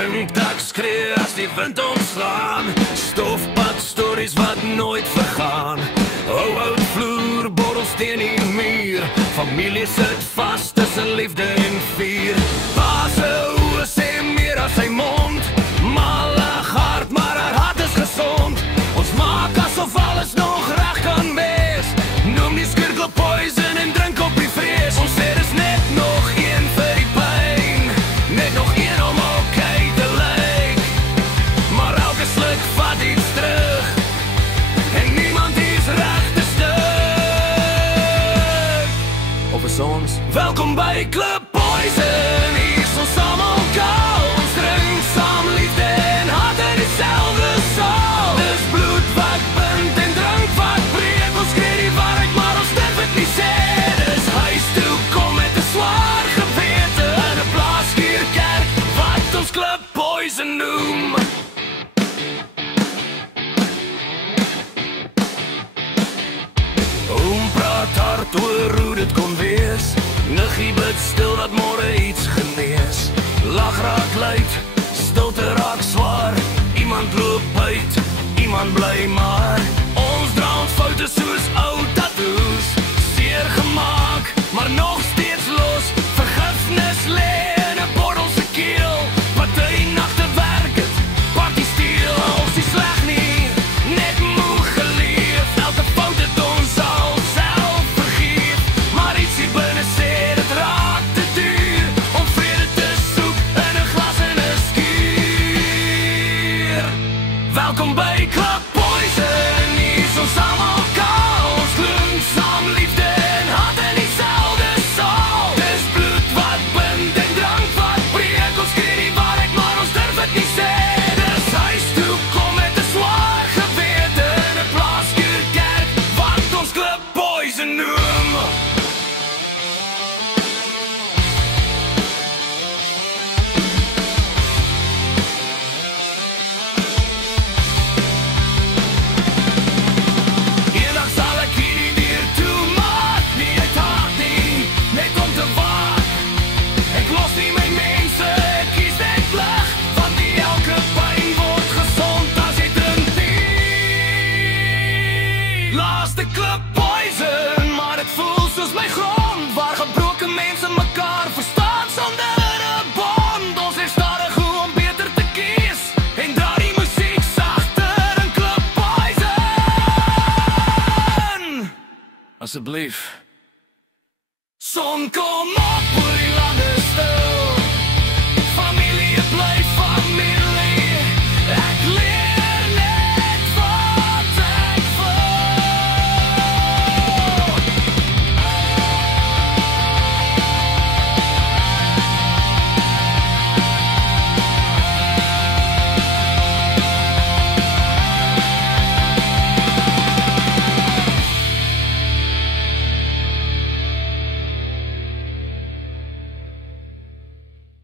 Dink ek skree as die wind ontslaan. Stofpad stories wat nooit vergaan. Ou vloer, borrels teen die muur. Familie sit vas tussen liefde en vuur. Pa se oë sê meer as sy mond. Malig hart, maar haar hart is gesond. Ons maak asof alles nog reg kan wees. Noem die skurkel poison en drink op die vrees. Ons sê dis net nog een vir die pyn. Net nog een om okay te lyk. Maar elke sluk vat iets terug. En niemand is reg te stuk. Of is ons? Welkom by Club Poison. Hier is ons almal kou. Ons drink saam liefde en hart in dieselfde saal. Dis bloed wat bind en drank wat breek. Ons skree die waarheid, maar ons durf het nie sê. Dis huis toe kom met 'n swaar gewete in 'n plaaskierkerk wat ons Club Poison noem. Oom praat hard oor hoe dit kon wees. Niggie bid stil dat môre iets genees. Lag raak luid, stilte raak zwaar. Iemand loop uit, iemand bly maar. Ons dra ons foute soos ou tattoos. Seer gemaak, maar nog steeds los. Vergifnis lê in 'n bottel se keel. Party nagte werk het, party steel. Ons is sleg nie, net moeg geleef. Elke fout het ons al self vergeef. Maar iets hier binne sê dit raak te duur om vrede te soek in 'n glas en 'n skuur. Welkom by Club Poison. Hier is ons almal kou. Ons klink saam liefde en hart in dieselfde saal. Dis bloed wat bind en drank wat breek. Ons skree die waarheid, maar ons durf het nie sê. Dis huis toe kom met 'n swaar gewete in 'n plaaskierkerk wat ons Club Poison noem. Eendag sal ek hierdie deur toemaak. Nie uit haat nie, net om te waak. Ek los nie my mense, ek kies net vlug. Want nie elke pyn word gesond as jy drink nie. Laaste Club Poison, maar dit voel soos my grond. Waar gebroken mense mekaar verstaan sonder 'n bond. Ons is stadig hoe om beter te kies. En dra die musiek sagter in Club Poison. Asseblief. Son kom op,